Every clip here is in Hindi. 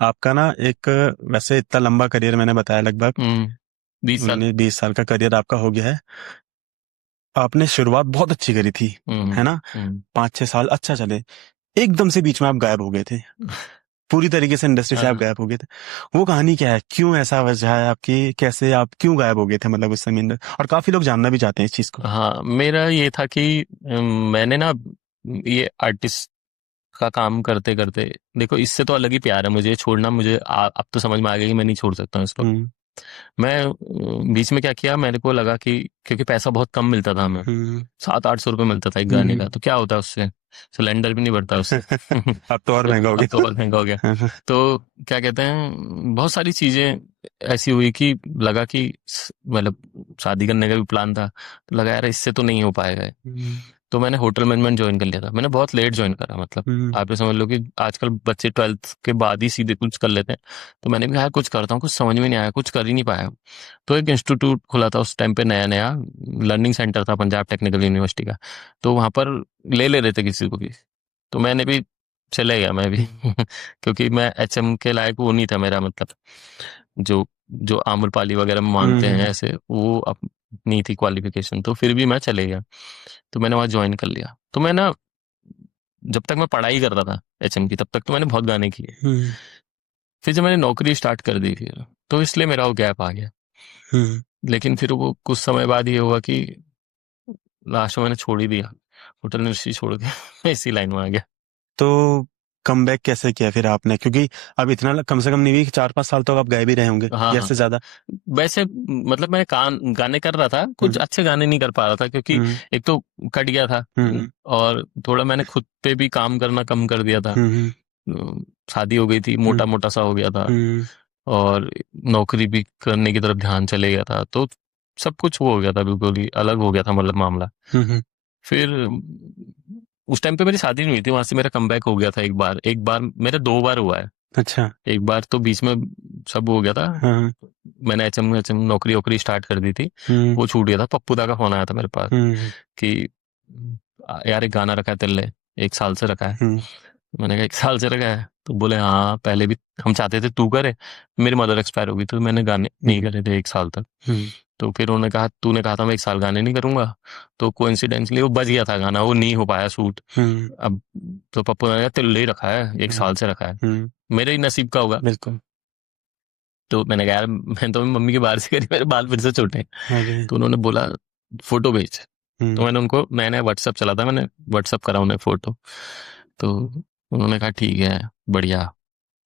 आपका ना एक वैसे इतना लंबा करियर मैंने बताया लगभग 20 साल। 19-20 साल का करियर आपका हो गया है। आपने शुरुआत बहुत अच्छी करी थी, है हम्म। ना? हम्म। 5-6 साल अच्छा चले, एकदम से बीच में आप गायब हो गए थे, पूरी तरीके से इंडस्ट्री से आप हाँ गायब हो गए थे। वो कहानी क्या है, क्यों ऐसा वजह है आपकी, कैसे आप क्यों गायब हो गए थे मतलब उस समय और काफी लोग जानना भी चाहते हैं इस चीज को। हाँ, मेरा ये था कि मैंने ना ये आर्टिस्ट का काम करते करते, देखो इससे तो अलग ही प्यार है मुझे छोड़ना, मुझे अब तो समझ में आ गया कि मैं नहीं छोड़ सकता हूँ इसको। हम्म। मैं बीच में क्या किया, मेरे को लगा कि क्योंकि पैसा बहुत कम मिलता था हमें, हम्म। 700-800 रुपये मिलता था एक गाने का, हम्म। तो क्या होता है उससे, सिलेंडर भी नहीं बढ़ता उससे। अब तो और महंगा हो अब तो गया। और महंगा हो गया। तो क्या कहते हैं, बहुत सारी चीजें ऐसी हुई कि लगा कि मतलब शादी करने का भी प्लान था, तो लगा यार इससे तो नहीं हो पाएगा। हम्म। तो मैंने होटल मैनेजमेंट ज्वाइन कर लिया था, मैंने बहुत लेट ज्वाइन करा, मतलब हम्म। आप ये समझ लो कि आजकल बच्चे 12th के बाद ही सीधे कुछ कर लेते हैं। तो मैंने भी कहा कुछ करता हूँ, कुछ समझ में नहीं आया, कुछ कर ही नहीं पाया। तो एक इंस्टीट्यूट खुला था उस टाइम पे, नया नया लर्निंग सेंटर था पंजाब टेक्निकल यूनिवर्सिटी का। तो वहां पर ले रहे थे किसी को भी, तो मैंने भी चले गया मैं भी। हम्म। क्योंकि मैं एचएम के लायक वो नहीं था मेरा, मतलब जो जो आम्रपाली वगैरह में मांगते हैं हम्म। ऐसे, वो अब नहीं थी क्वालिफिकेशन, तो फिर भी मैं चले गया। तो मैंने वहां ज्वाइन कर लिया। तो मैं ना, जब तक मैं पढ़ाई करता था एचएम की, तब तक तो मैंने बहुत गाने किए। हम्म। फिर जब मैंने नौकरी स्टार्ट कर दी फिर, तो इसलिए मेरा वो गैप आ गया। हम्म। लेकिन फिर वो कुछ समय बाद ये हुआ कि लास्ट में मैंने छोड़ ही दिया, होटल इंडस्ट्री छोड़ के मैं इसी लाइन में आ गया। तो कम बैक कैसे किया फिर आपने, क्योंकि अब इतना कम से कम नहीं हुई कि 4-5 साल तो आप गायब ही रहे होंगे हाँ या हाँ। इससे ज्यादा। वैसे मतलब मैं गाने कर रहा था, कुछ हम्म। अच्छे गाने नहीं कर पा रहा था क्योंकि हम्म। एक तो कट गया था। हम्म। और थोड़ा मैंने खुद पे भी काम करना कम कर दिया था। हम्म। शादी हो गई थी, हम्म। मोटा मोटा सा हो गया था। हम्म। और नौकरी भी करने की तरफ ध्यान चले गया था, तो सब कुछ वो हो गया था, बिल्कुल ही अलग हो गया था मतलब मामला। हम्म। फिर उस टाइम पे मेरी शादी नहीं हुई थी, वहां से मेरा कमबैक हो गया था एक बार, एक बार मेरा 2 बार हुआ है। अच्छा। एक बार तो बीच में सब हो गया था, हाँ। मैंने एचएम एचएम नौकरी वोकरी स्टार्ट कर दी थी, हम्म। वो छूट गया था। पप्पू दा का फोन आया था मेरे पास हम्म। कि यार एक गाना रखा है तेरे लिए, 1 साल से रखा है। हम्म। मैंने कहा 1 साल से रखा है, तो बोले हाँ पहले भी हम चाहते थे तू करे, मेरी मदर एक्सपायर हो गई तो मैंने गाने नहीं हम्म। करे थे 1 साल तक। हम्म। तो फिर उन्होंने कहा तूने कहा था मैं 1 साल गाने नहीं करूंगा, तो कोइंसिडेंसली वो बज गया था गाना, वो नहीं हो पाया शूट। हम्म। अब तो पप्पू ने कहा तेरे लिए ही रखा है, एक हम्म। साल से रखा है, हम्म। मेरे ही नसीब का होगा। बिल्कुल। तो मैंने कहा यार मैं तो मम्मी की बाहर से करी, मेरे बाल फिर से छोटे हैं। अरे। तो उन्होंने बोला फोटो भेज। तो हम्म। मैंने उनको, नया नया व्हाट्सअप चला था, मैंने व्हाट्सअप करा उन्हें फोटो। तो उन्होंने कहा ठीक है, बढ़िया,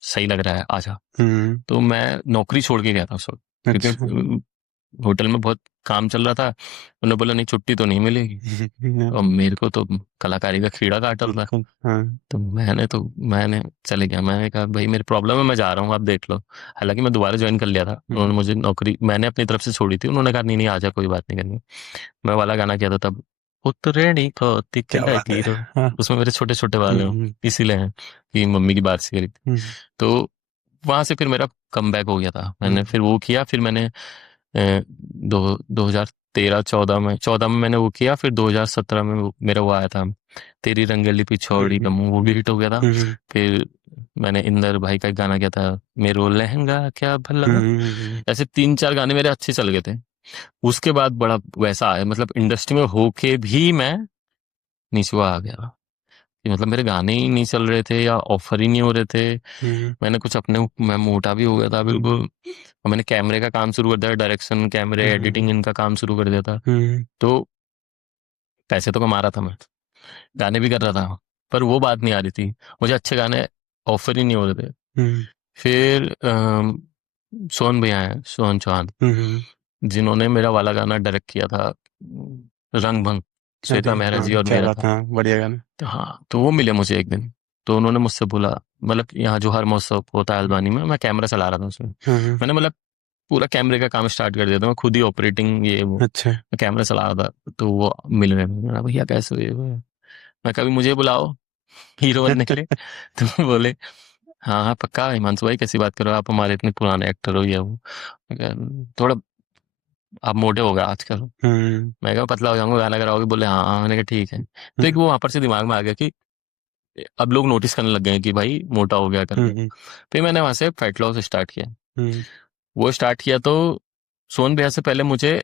सही लग रहा है, आजा। हम्म। तो मैं नौकरी छोड़ के गया था उस वक्त, अच्छा। क्योंकि होटल में बहुत काम चल रहा था। उन्होंने बोला नहीं छुट्टी तो नहीं मिलेगी। और मेरे को तो कलाकारी का कीड़ा काटल था। बिल्कुल हाँ। तो मैंने चले गया, मैंने कहा भाई मेरी प्रॉब्लम है, मैं जा रहा हूँ आप देख लो। हालांकि मैं दोबारा ज्वाइन कर लिया था, हम्म। उन्होंने मुझे नौकरी, मैंने अपनी तरफ से छोड़ी थी, उन्होंने कहा नहीं नहीं आजा, कोई बात नहीं करनी। मैं वाला गाना किया था तब, उतरेणी को क्या तिकड़ा बात है। गिरो, हाँ। उसमें मेरे छोटे छोटे बाल हैं, हम्म। इसीलिए हैं कि मम्मी की बात से करी थी। हम्म। तो वहां से फिर मेरा कम बैक हो गया था, मैंने हम्म। फिर वो किया, फिर मैंने 2013-14 में मैंने वो किया, फिर 2017 में मेरा वो आया था, तेरी रंगली पिछौड़ी हम्म। का मुंह, वो भी हिट हो गया था। हम्म। फिर मैंने इंदर भाई का एक गाना किया था, मेरो लहंगा क्या भला। हम्म। ऐसे 3-4 गाने मेरे अच्छे चल गए थे। उसके बाद बड़ा वैसा आया, मतलब इंडस्ट्री में होके भी मैं निचुआ आ गया कि मतलब मेरे गाने ही नहीं चल रहे थे या ऑफर ही नहीं हो रहे थे। हम्म। मैंने कुछ अपने, मैं मोटा भी हो गया था बिल्कुल, और मैंने कैमरे का काम शुरू कर दिया, डायरेक्शन, कैमरे, हम्म। एडिटिंग, इनका काम शुरू कर दिया था। हम्म। तो पैसे तो कमा रहा था मैं, गाने भी कर रहा था, पर वो बात नहीं आ रही थी, मुझे अच्छे गाने ऑफर ही नहीं हो रहे थे। हम्म। फिर सोहन भैया हैं, सोहन चौहान, हम्म। जिन्होंने मेरा वाला गाना डायरेक्ट किया था, रंग भंग, अरे श्वेता मेहरा हाँ, जी और क्या मेरा बात था। है, हाँ बढ़िया गाना। तो हाँ, तो वो मिले मुझे एक दिन। तो उन्होंने मुझसे बोला, मतलब यहाँ जो हर महोत्सव होता है हम्म। अल्बानी में, मैं कैमरा चला रहा था उसमें, हम्म। मैंने मतलब पूरा कैमरे का काम स्टार्ट कर दिया था, मैं खुद ही ऑपरेटिंग ये वो, अच्छा। मैं कैमरा चला रहा था। तो वो मिल गए, मैंने कहा, भैया कैसे हुए हुए हैं?" मैं कभी मुझे बुलाओ हीरो बनने के लिए। तो बोले हाँ हाँ पक्का हिमांशु भाई, कैसी बात करो, आप हमारे इतने पुराने एक्टर हो, ये वो। मैं कहा, थोड़ा आप मोटे हो गए आजकल। हम्म। मैं कहा पतला हो जाऊंगा, गाना कराओगे, बोले हाँ हाँ, मैंने कहा ठीक है। तो एक हम्म। वो वहां पर से दिमाग में आ गया कि अब लोग नोटिस करने लग गए हैं कि भाई मोटा हो गया करके। हम्म फिर मैंने वहां से फैट लॉस स्टार्ट किया। हम्म वो स्टार्ट किया तो सोन भैया से पहले मुझे,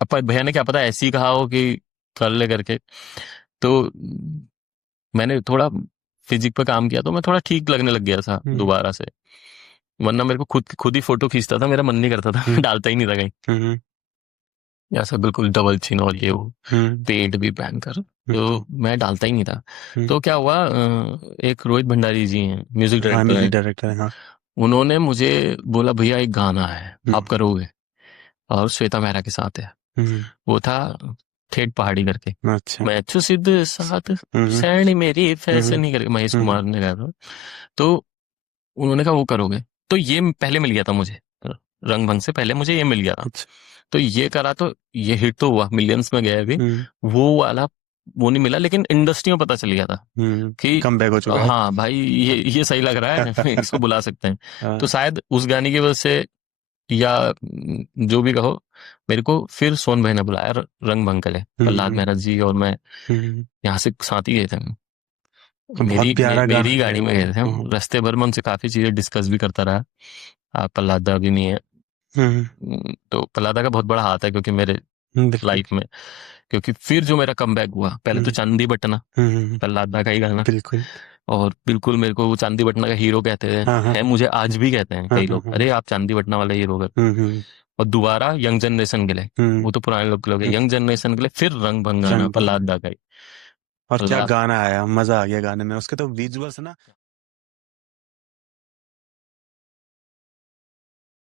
अब भैया ने क्या पता ऐसे ही कहा हो कि कर ले करके, तो मैंने थोड़ा फिजिक पे काम किया तो मैं थोड़ा ठीक लगने लग गया था हम्म दोबारा से। वरना मेरे को खुद खुद ही फोटो खींचता था, मेरा मन नहीं करता था, हम्म डालता ही नहीं था कहीं। हम्म ऐसा बिल्कुल डबल चिन और ये वो, हम्म पेट भी पहन कर, हम्म तो मैं डालता ही नहीं था। हम्म, तो क्या हुआ, एक रोहित भंडारी जी हैं, म्यूजिक हाँ डायरेक्टर म्यूजिक हैं, डायरेक्टर है हाँ। उन्होंने मुझे बोला भैया एक गाना है आप हम्म करोगे, और श्वेता मेहरा के साथ है। हम्म वो था ठेठ पहाड़ी करके, अच्छा मैं अच्छु सिद्ध साथ हम्म सैनी मेरी हम्म फैसनी करके महेश हम्म कुमार ने गाया था। तो उन्होंने कहा वो करोगे, तो ये पहले मिल गया था मुझे, रंग भंग से पहले मुझे ये मिल गया था। अच्छा तो ये करा तो ये हिट तो हुआ, मिलियंस में गया अभी। हम्म वो वाला वो नहीं मिला, लेकिन इंडस्ट्री में पता चल गया था कि कम बैक हो चुका है। हाँ भाई ये सही लग रहा है, इसको बुला सकते हैं। तो हाँ शायद उस गाने की वजह से, या जो भी कहो, मेरे को फिर सोन भाई ने बुलाया रंग भंग के लिए, प्रहलाद हम्म मेहरा जी और मैं हम्म यहाँ से साथ ही गए थे। बहुत प्यारा गाना मेरी है गाड़ी में वो। गए थे हम, रास्ते भर में उनसे काफी चीजें डिस्कस भी करता रहा। प्रहलाद दा भी नहीं है। हम्म तो प्रहलाद दा का बहुत बड़ा हाथ है क्योंकि मेरे बिल्कुल लाइफ में, क्योंकि फिर जो मेरा कमबैक हुआ, पहले तो हम्म चांदी बटना, हम्म प्रहलाद दा का ही गाना, बिल्कुल और बिल्कुल मेरे को वो चांदी बटना का हीरो कहते थे, हाँ हाँ है मुझे आज भी कहते हैं हाँ कई हाँ लोग, हाँ अरे आप चांदी बटना वाला हीरो कर। हम्म और दोबारा यंग जनरेशन के लिए, हम्म वो तो पुराने लोग के लोग, हम्म, यंग जनरेशन के लिए फिर रंग भंगाना रंग भंग प्रहलाद दा का ही। और क्या प्रहलाद गाना आया, मजा आ गया गाने में, उसके तो विजुअल्स ना